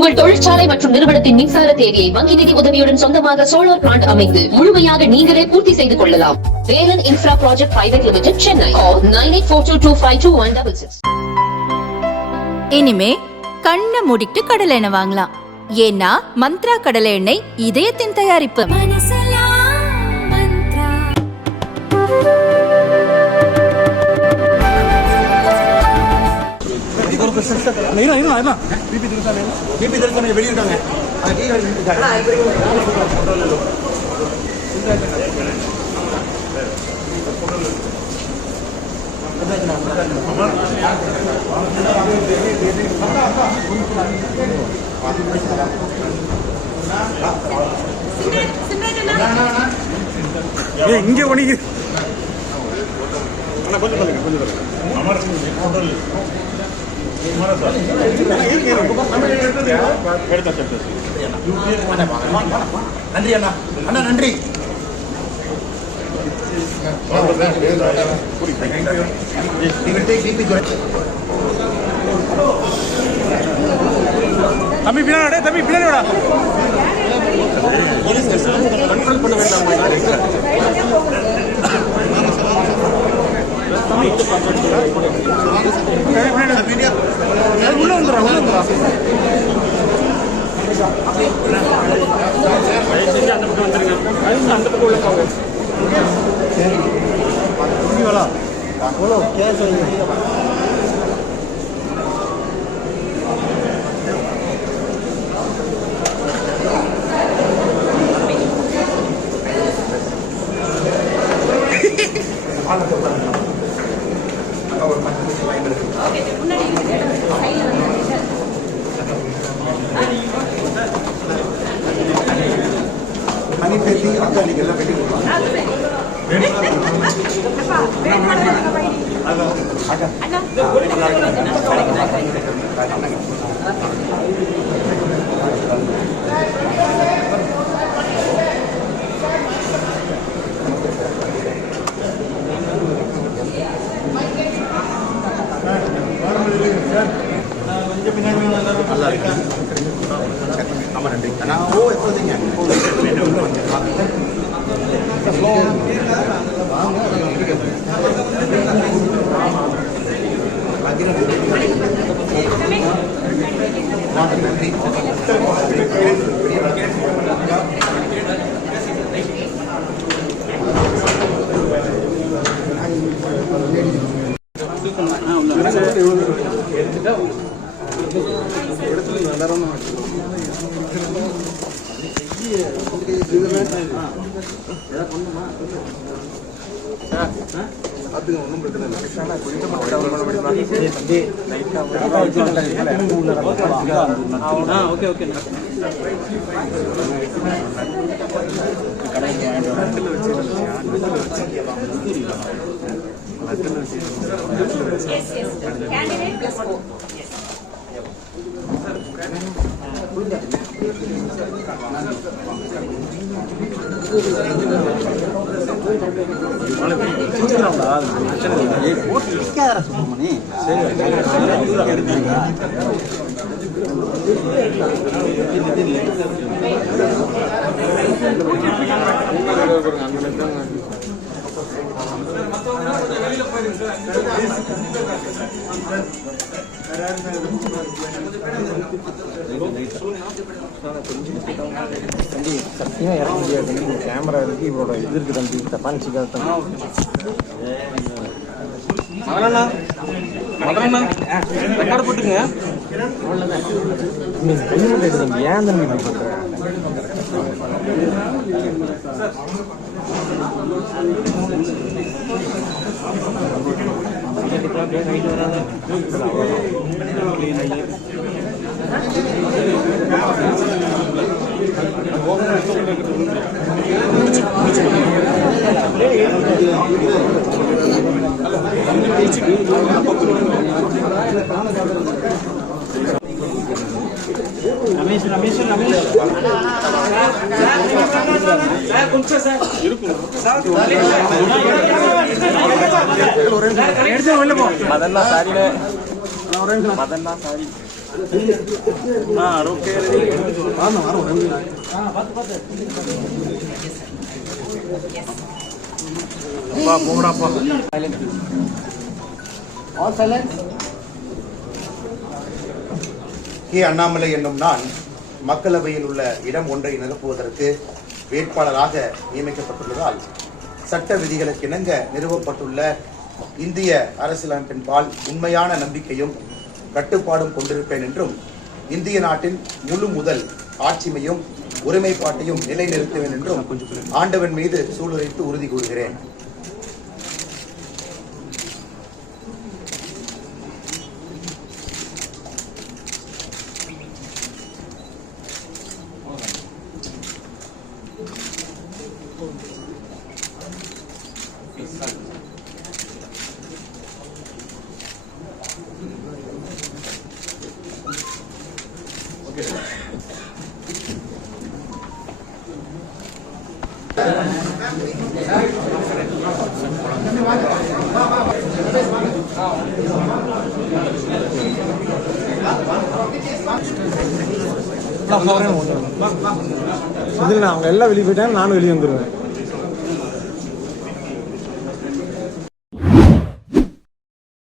உங்கள் தொழிற்சாலை மற்றும் நிறுவனத்தின் மின்சார தேவையை வங்கி நிதி உதவியுடன் சொந்தமாக சோலார் பிளான்ட் அமைத்து முழுமையாக நீங்களே பூர்த்தி செய்து கொள்ளலாம். Velan infra project private limited, Chennai. 9842252166. இனிமே கண்ணை மூடிட்டு கடலை எண்ணெய் வாங்கலாம். ஏன்னா மந்த்ரா கடலை எண்ணெய் இதயத்தின் தயாரிப்பு. வெளியிருக்காங்க இங்கே ஒணிக்கு நன்றி அண்ணா. அண்ணா நன்றி. தம்பி பின்னாடி, தம்பி பின்னாடி கண்ட்ரோல் பண்ண வேண்டாம். உள்ள வந்துடும் உள்ள வந்துடும். அந்த பக்கம் வந்துருங்க. அந்த பக்கம் உள்ள போங்க. எவ்வளோ கேஸ் அணி பேசி அக்கா நீங்க எல்லாம் வெட்டி கொஞ்சம் பின்னாடி நல்லா இருக்கு. ஆமா நன்றி. நான் எப்போதுங்க நன்றி. ஒன்றும் பிரச்சனை சத்தியமா இறங்க முடியாது. கேமரா இருக்கு, இவரோட இது இருக்கு தம்பி. தப்பா நிச்சயக்காத ரெக்கார்டு போட்டுங்க. ஏன் தம்பி இப்படி பண்ற? ரமேஷ் ரமேஷ் ரமேஷ் மதன்னா சாரி கே. அண்ணாமலை என்னும் நான் மக்களவையில் உள்ள இடம் ஒன்றை நிரப்புவதற்கு வேட்பாளராக நியமிக்கப்பட்டுள்ளதால் சட்ட விதிகளுக்கு இணங்க நிறுவப்பட்டுள்ள இந்திய அரசியலமைப்பின் பால் உண்மையான நம்பிக்கையும் கட்டுப்பாடும் கொண்டிருப்பேன் என்றும் இந்திய நாட்டின் முழு முதல் ஆட்சிமையும் ஒருமைப்பாட்டையும் நிலைநிறுத்துவேன் என்றும் ஆண்டவன் மீது சூளுரைத்து உறுதி கூறுகிறேன். இதில் நான் அவங்க எல்லாம் வெளியே போயிட்டாங்க, நானும் வெளியே வந்துடுவேன்.